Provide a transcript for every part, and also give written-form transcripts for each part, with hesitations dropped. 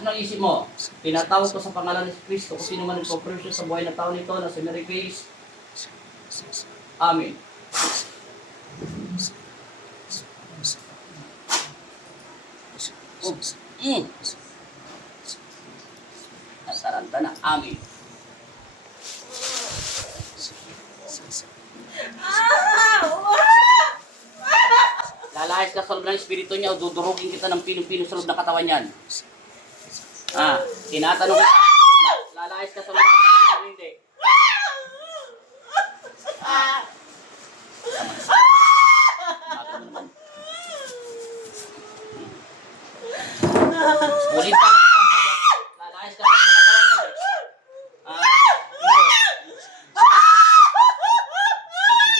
pasok ng isip mo. Pinatawag ko sa pangalan ni Kristo kung sino man nagpo-pressure sa buhay na tao nito na si Mary Grace. Amen. Nasaranta na. Amen. Lalayas ka sa loob ng espiritu niya o dudurugin kita ng pino-pino sa loob ng katawan niyan. Tinatanong kita. Lalayas ka sa loob ng katawan niya o hindi? Ulit pa rin isang sagot. Lalayas ka sa loob ng katawan niya.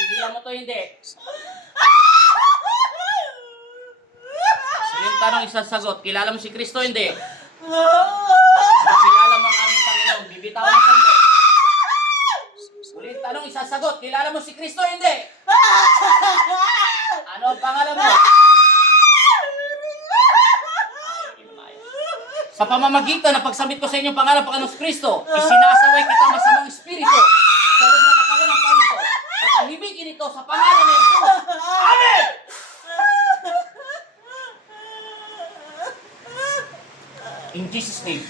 Hindi mo to hindi. Yung tanong isasagot, kilala mo si Kristo hindi? Kilala mo ang aming Panginoon, bibitaw mo sa hindi? Ulit tanong isasagot, kilala mo si Kristo hindi? Ano ang pangalan mo? Sa pamamagitan ng pagsabit ko sa inyong pangalan, Panginoon Kristo, isinasaway kita masamang espiritu sa loob ng katawan ng tao nito. At tahimigin ito sa pangalan ng Jesus. Amen! In Jesus' name.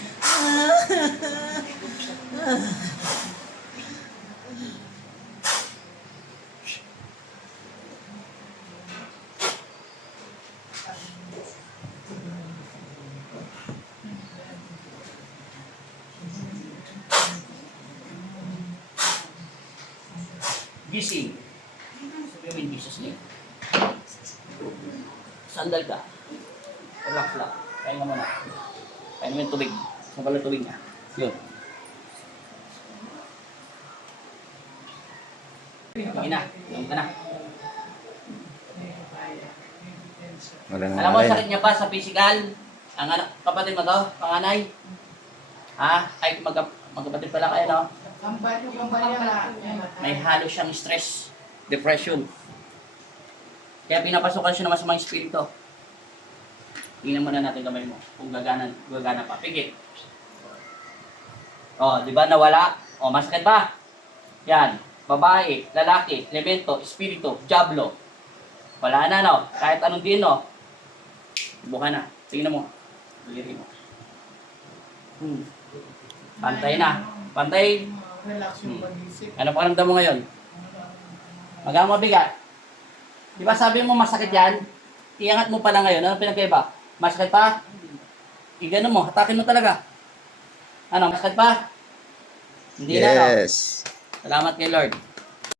Gising. Sabi mo in Jesus' name. Sandal ka. Relax lang. Kaya nga muna. Kaya naman yung tubig. Sabal yung tubig niya. Yun. Tingin na. Tingin ka na. Alam mo, sakit niya pa sa physical? Ang anak, kapatid mo to? Panganay? Ay, magkapatid pala kayo, no? May halo siyang stress, depression. Kaya pinapasokan siya ng masamang espiritu. Tingnan muna natin kamay mo kung gagana pa. Pigit. Di ba nawala? Masakit ba? Yan. Babae, lalaki, elemento, espiritu, diablo. Wala na, no? Kahit anong din, no? Buka na. Tingnan mo. Liri mo. Pantay na. Pantay. Relax yung pag-isip. Ano pakiramdam mo ngayon? Magang mabigat. Di ba sabi mo masakit yan? Iangat mo pala ngayon. Ano pinagkaiba? Masakit pa? Igano mo. Hatakin mo talaga. Ano? Masakit pa? Hindi na, no? Yes. Salamat kay Lord.